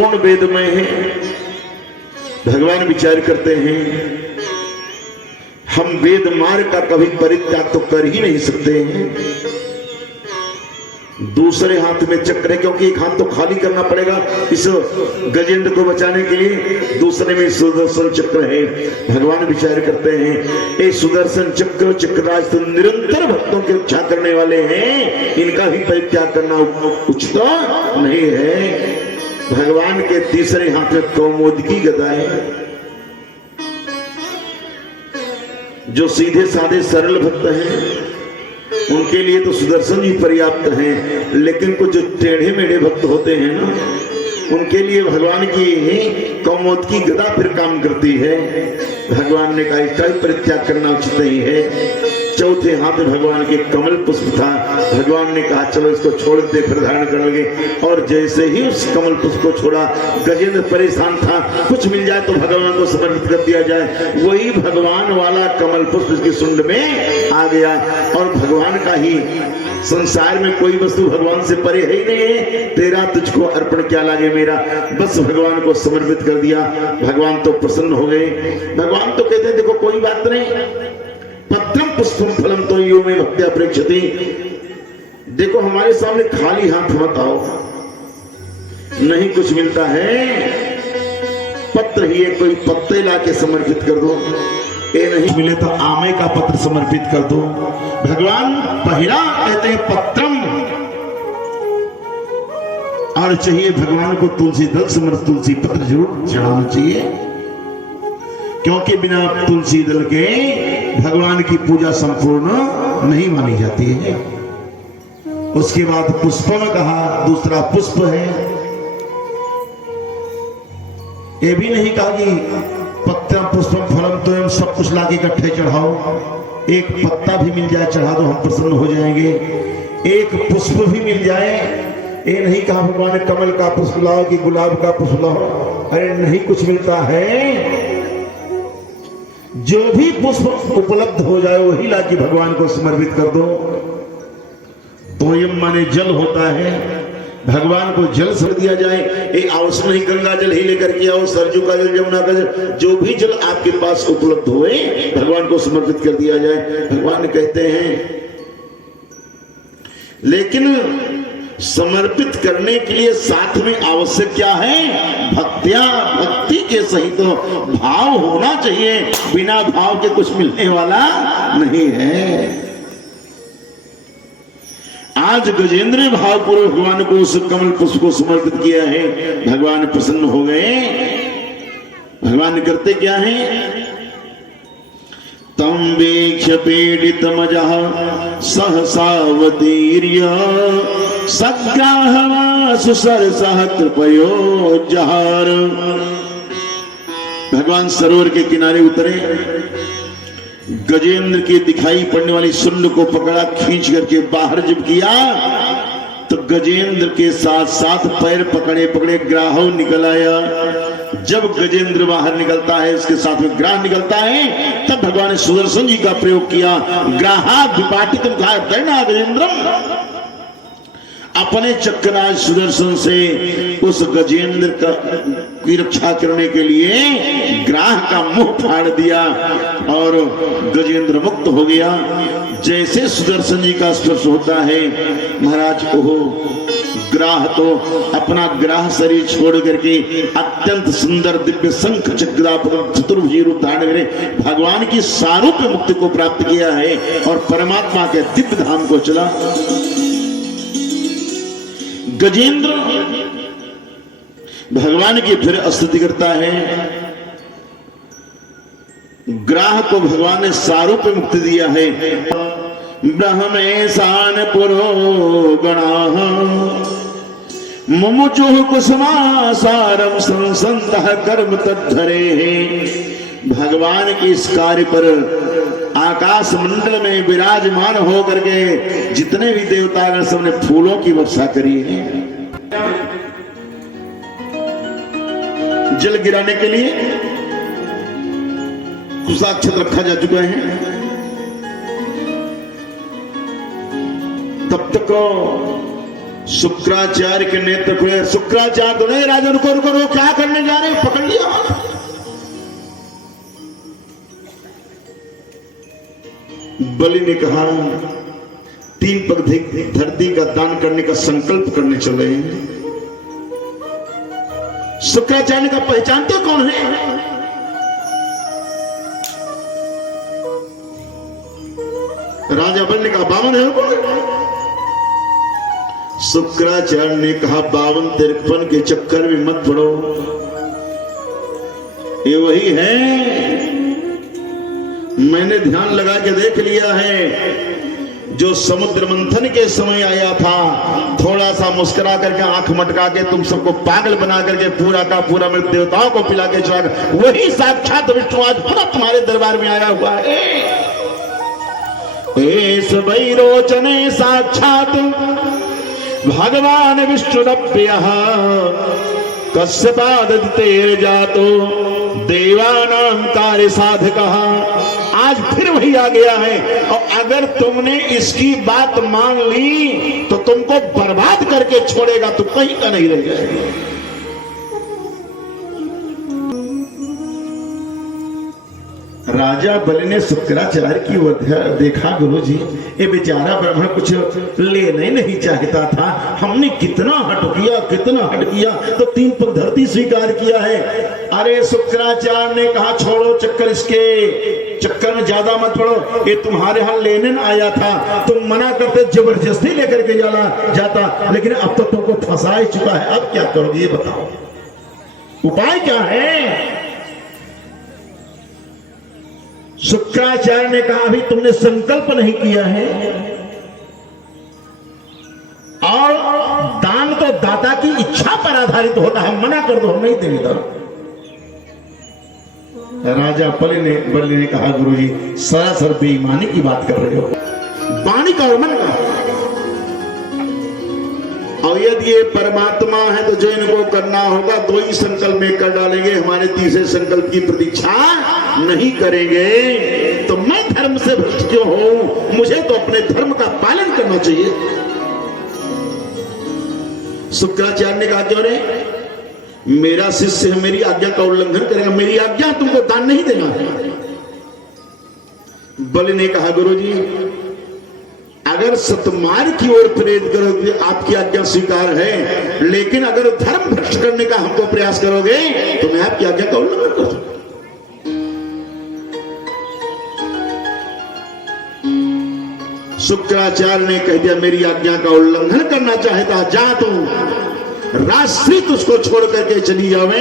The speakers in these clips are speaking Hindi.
संपूर्ण वेदमय है। भगवान विचार करते हैं हम वेद मार्ग का कभी परित्याग तो कर ही नहीं सकते हैं। दूसरे हाथ में चक्र है, क्योंकि एक हाथ तो खाली करना पड़ेगा इस गजेंद्र को बचाने के लिए, दूसरे में सुदर्शन चक्र है। भगवान विचार करते हैं ये सुदर्शन चक्र चक्रराज तो निरंतर भक्तों की रक्षा करने वाले हैं, इनका भी परित्याग करना उचित नहीं है। भगवान के तीसरे हाथ में कौमुदी गदा है। जो सीधे साधे सरल भक्त हैं उनके लिए तो सुदर्शन ही पर्याप्त हैं, लेकिन कुछ जो टेढ़े मेढ़े भक्त होते हैं ना, उनके लिए भगवान की कौमुद की गदा फिर काम करती है। भगवान ने कहा इसका भी परित्याग करना उचित नहीं है। चौथे हाथ में भगवान के कमल पुष्प था। भगवान ने कहा चलो इसको छोड़ दे, फिर धारण कर लगे। और जैसे ही उस कमल पुष्प को छोड़ा, गजेंद्र परेशान था, कुछ मिल जाए तो भगवान को समर्पित कर दिया जाए। वही भगवान वाला कमल पुष्प इसकी सुंड में आ गया। और भगवान का ही, संसार में कोई वस्तु भगवान से परे है ही नहीं है। तेरा तुझको अर्पण क्या लागे मेरा, बस भगवान को समर्पित कर दिया। भगवान तो प्रसन्न हो गए। भगवान तो कहते देखो कोई बात नहीं, पत्रम पुष्पम फलम तो यो में भक्त्या प्रेक्षति। देखो हमारे सामने खाली हाथ मत आओ, नहीं कुछ मिलता है पत्र ही है, कोई पत्ते लाके समर्पित कर दो। ये नहीं मिले तो आमे का पत्र समर्पित कर दो। भगवान पहला कहते हैं पत्रम, और चाहिए भगवान को तुलसी दल समर्थ तुलसी पत्र जरूर चढ़ाना चाहिए, क्योंकि बिना तुलसी दल के भगवान की पूजा संपूर्ण नहीं मानी जाती है। उसके बाद पुष्पम कहा, दूसरा पुष्प है। ये भी नहीं कहा कि पत्र पुष्पम फलम तो सब कुछ लाके इकट्ठे चढ़ाओ, एक पत्ता भी मिल जाए चढ़ा दो हम प्रसन्न हो जाएंगे, एक पुष्प भी मिल जाए। ये नहीं कहा भगवान ने कमल का पुष्प लाओ कि गुलाब का पुष्प लाओ, अरे नहीं कुछ मिलता है। जो भी पुष्प उपलब्ध हो जाए वही लाके भगवान को समर्पित कर दो। तोयम माने जल होता है, भगवान को जल सर दिया जाए। एक आवश्यक नहीं गंगा जल ही लेकर के आओ, सरजू का जल, जमुना का जल, जो भी जल आपके पास उपलब्ध होए भगवान को समर्पित कर दिया जाए। भगवान कहते हैं लेकिन समर्पित करने के लिए साथ में आवश्यक क्या है, भक्त्या, भक्ति के सहित तो भाव होना चाहिए। बिना भाव के कुछ मिलने वाला नहीं है। आज गजेंद्र भावपूर्वक भगवान को उस कमल पुष्प को समर्पित किया है। भगवान प्रसन्न हो गए। भगवान करते क्या है, तम वेक्ष पीडितमजः सहसावतीर्य सग्राहवासु सरसः कृपयोज्जहार। भगवान सरोवर के किनारे उतरे, गजेंद्र की दिखाई पड़ने वाली सुंड को पकड़ा, खींच करके बाहर जब किया तो गजेंद्र के साथ साथ पैर पकड़े पकड़े ग्राहव निकल आया। जब गजेंद्र बाहर निकलता है उसके साथ में ग्राह निकलता है, तब भगवान ने सुदर्शन जी का प्रयोग किया। ग्राहा विपाटित गजेंद्रम, अपने चक्रराज सुदर्शन से उस गजेंद्र की रक्षा करने के लिए ग्राह का मुंह फाड़ दिया और गजेंद्र मुक्त हो गया। जैसे सुदर्शन जी का स्पर्श होता है महाराज, ओहो ग्राह तो अपना ग्राह शरीर छोड़ करके अत्यंत सुंदर दिव्य शंख चक्रापद चतुर्भुज रूप धारण करे भगवान की सारूप्य मुक्ति को प्राप्त किया है और परमात्मा के दिव्य धाम को चला। गजेंद्र भगवान की फिर स्तुति करता है। ग्राह को भगवान ने सारूप्य मुक्ति दिया है। ब्रह्मेशान पुरो गणाः मुमुचुः कुसुमासारं संसन्तः कर्म तद्धरे। भगवान के इस कार्य पर आकाश मंडल में विराजमान होकर के जितने भी देवतागण सबने फूलों की वर्षा करी है। जल गिराने के लिए कुशाक्षत रखा जा चुका है। तब तक शुक्राचार्य के नेतृत्व में शुक्राचार्य तो नहीं, राजा रुको रुको रुको, क्या करने जा रहे हो, पकड़ लिया। बलि ने कहा 3 पग धरती का दान करने का संकल्प करने चले हैं। शुक्राचार्य का पहचानते कौन है? राजा बलि ने कहा 52 है। शुक्राचार्य ने कहा 52-53 के चक्कर में मत पड़ो, ये वही है। मैंने ध्यान लगा के देख लिया है, जो समुद्र मंथन के समय आया था, थोड़ा सा मुस्कुरा करके आंख मटका के तुम सबको पागल बना करके पूरा का पूरा मेरे देवताओं को पिला के चुरा, वही साक्षात विष्णु आज पुनः तुम्हारे दरबार में आया हुआ है। एस वैरोचने साक्षात भगवान विष्णुरप्यः कश्यपादितेर जातो देवानां कार्य साधकः। आज फिर वही आ गया है, और अगर तुमने इसकी बात मान ली तो तुमको बर्बाद करके छोड़ेगा, तो कहीं का नहीं रह जाएगा। राजा बलि ने शुक्राचार्य की ओर देखा, गुरु जी ये बेचारा ब्राह्मण कुछ लेने नहीं चाहता था, हमने कितना हट किया तो 3 पग धरती स्वीकार किया है। अरे शुक्राचार्य ने कहा छोड़ो चक्कर, इसके चक्कर में ज्यादा मत पड़ो, ये तुम्हारे यहाँ लेने आया था, तुम मना करते जबरदस्ती लेकर के जाता, लेकिन अब तो तुमको फंसा ही चुका है, अब क्या करोगे ये बताओ, उपाय क्या है? शुक्राचार्य ने कहा अभी तुमने संकल्प नहीं किया है, और दान तो दाता की इच्छा पर आधारित होता है, मना कर दो, हम नहीं देंगे दान। राजा बलि ने कहा गुरु जी सरासर बेईमानी की बात कर रहे हो, वाणी का और मन का, और यदि ये परमात्मा है तो जो इनको करना होगा 2 ही संकल्प में कर डालेंगे, हमारे तीसरे संकल्प की प्रतीक्षा नहीं करेंगे। तो मैं धर्म से भ्रष्ट क्यों हूं? मुझे तो अपने धर्म का पालन करना चाहिए। शुक्राचार्य ने कहा क्यों रे, मेरा शिष्य है, मेरी आज्ञा का उल्लंघन करेगा, मेरी आज्ञा तुमको दान नहीं देना है। बलि ने कहा गुरुजी अगर सतमार्ग की ओर प्रेरित करोगे आपकी आज्ञा स्वीकार है, लेकिन अगर धर्म भ्रष्ट करने का हमको प्रयास करोगे तो मैं आपकी आज्ञा का उल्लंघन कर दूंगा। शुक्राचार्य ने कह दिया मेरी आज्ञा का उल्लंघन करना चाहता जा तू, राष्ट्री तुझको छोड़ करके चली जावे,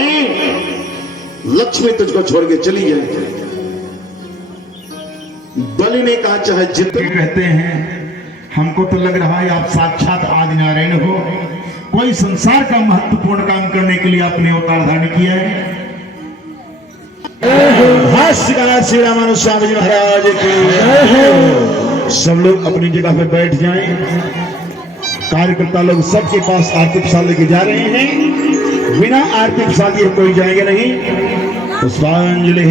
लक्ष्मी तुझको छोड़ के चली जाए। बलि ने कहा चाहे जितने कहते हैं, हमको तो लग रहा है आप साक्षात आदि नारायण हो, कोई संसार का महत्वपूर्ण काम करने के लिए आपने अवतार धारण किया है। भाष्यकार श्री रामानुज स्वामी जी महाराज की। सब लोग अपनी जगह पे बैठ जाएं, कार्यकर्ता लोग सबके पास आरती प्रसाद लेके जा रहे हैं, बिना आरती प्रसाद कोई जाएंगे नहीं। पुष्पांजलि।